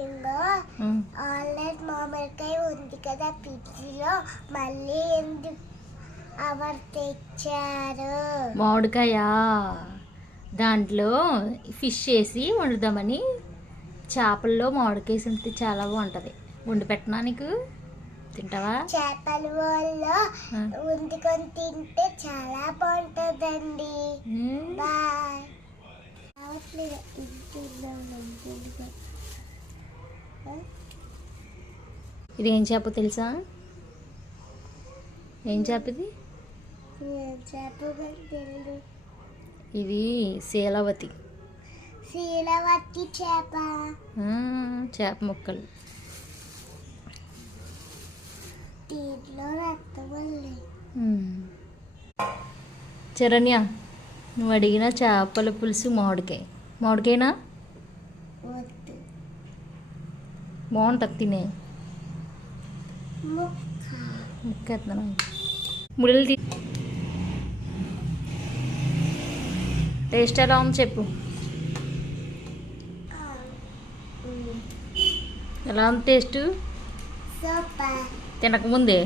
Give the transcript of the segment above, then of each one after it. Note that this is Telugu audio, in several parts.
ఇంకో ఆన్లైన్ మామిడికాయ ఉంది కదా ఫ్రిడ్జ్లో, మళ్ళీ ఎందుకు ఎవరు తెచ్చారు? మామిడికాయ దాంట్లో ఫిష్ వేసి వండుదామని. చేపల్లో మామిడికాయ తింటే చాలా బాగుంటుంది. వండి పెట్టనా నీకు? తింటావా? చేపల వాళ్ళు వండుకొని తింటే చాలా బాగుంటుందండి. బాయ్. ఇది ఏం చేప తెలుసా? ఏం చేప ఇది? ఇది శీలవతి. శీలవతి చేప. చేప ముక్కలు. దీంట్లో రక్తం ఉంది. చరణ్య, నువ్వు అడిగిన చేపల పులుసు మామిడికాయనా? బాగుంటుంది, తినే. ముక్క ఎత్తున్నా ముళ్ళు. టేస్ట్ ఎలా ఉంది చెప్పు. ఎలా ఉంది టేస్ట్? తినకముందే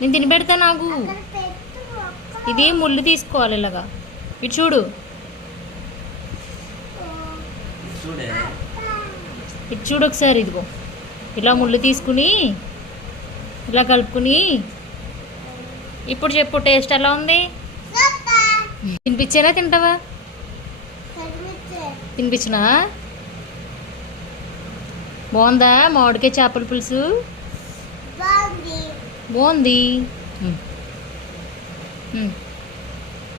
నేను తిని పెడతా. నాకు ఇది ముళ్ళు తీసుకోవాలి ఇలాగా. ఇటు చూడు, ఇటు చూడు ఒకసారి. ఇదిగో ఇలా ముళ్ళు తీసుకుని ఇలా కలుపుకుని ఇప్పుడు చెప్పు టేస్ట్ ఎలా ఉంది? తినిపించేనా? తింటావా? తినిపించినా? బాగుందా మామిడికాయ చేపల పులుసు? బాగుంది.